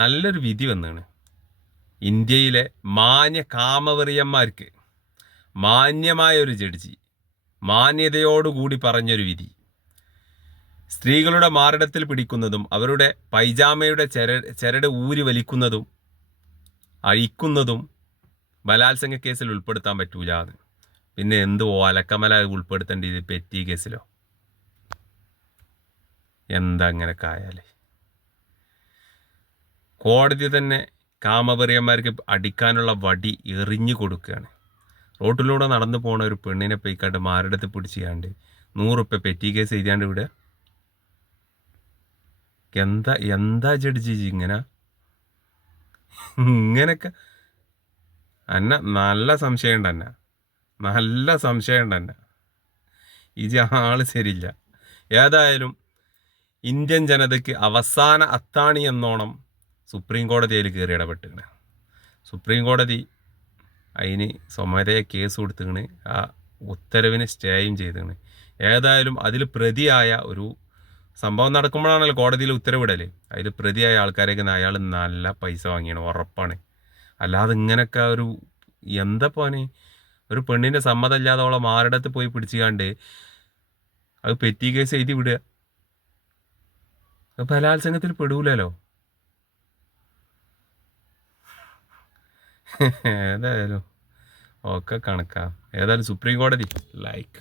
നല്ലൊരു വിധി വന്നാണ്. ഇന്ത്യയിലെ മാന്യ കാമവെറിയന്മാർക്ക് മാന്യമായ ഒരു ജഡ്ജി മാന്യതയോടുകൂടി പറഞ്ഞൊരു വിധി. സ്ത്രീകളുടെ മാറിടത്തിൽ പിടിക്കുന്നതും അവരുടെ പൈജാമയുടെ ചരട് ഊരി വലിക്കുന്നതും അഴിക്കുന്നതും ബലാത്സംഗ കേസിൽ ഉൾപ്പെടുത്താൻ പറ്റൂല. പിന്നെ എന്ത് ഓലക്കമല ഉൾപ്പെടുത്തേണ്ടത്? പെറ്റി കേസിലോ? എന്താ അങ്ങനെയൊക്കെ ആയാലേ? കോടതി തന്നെ കാമവെറിയന്മാർക്ക് അടിക്കാനുള്ള വടി എറിഞ്ഞു കൊടുക്കുകയാണ്. റോട്ടിലൂടെ നടന്നു പോണ ഒരു പെണ്ണിനെ പോയിക്കാണ്ട് മാറിടത്ത് പിടിച്ചാണ്ട് 100 റുപ്യ പെറ്റി കേസ് എഴുതിയാണ്ട് വിടുക. എന്താ എന്താ ജഡ്ജി ഇങ്ങനൊക്കെ? അന്ന നല്ല സംശയം ഉണ്ട്, നല്ല സംശയം ഉണ്ട്. ആള് ശരിയില്ല. ഏതായാലും ഇന്ത്യൻ ജനതയ്ക്ക് അവസാന അത്താണി എന്നോണം സുപ്രീം കോടതിയിൽ കയറി ഇടപെട്ടിരുന്നു. സുപ്രീം കോടതി അതിന് സ്വമേധയെ കേസ് കൊടുത്തിരുന്നു. ആ ഉത്തരവിന് സ്റ്റേയും ചെയ്തിരുന്നു. ഏതായാലും അതിൽ പ്രതിയായ ഒരു സംഭവം നടക്കുമ്പോഴാണല്ലോ കോടതിയിൽ ഉത്തരവിടൽ. അതിൽ പ്രതിയായ ആൾക്കാരേക്ക് അയാൾ നല്ല പൈസ വാങ്ങിയാണ്, ഉറപ്പാണ്. അല്ലാതെ ഇങ്ങനെയൊക്കെ എന്താ പോനെ? ഒരു പെണ്ണിൻ്റെ സമ്മതമില്ലാതെ അവളെ മാറിടത്ത് പോയി പിടിച്ചുകാണ്ട് അത് പെറ്റി കേസ് എഴുതി വിടുക. ബലാത്സംഗത്തിൽ പെടൂലല്ലോ. ഏതായാലും ഒക്കെ കണക്കാ. ഏതായാലും സുപ്രീം കോടതി ലൈക്ക്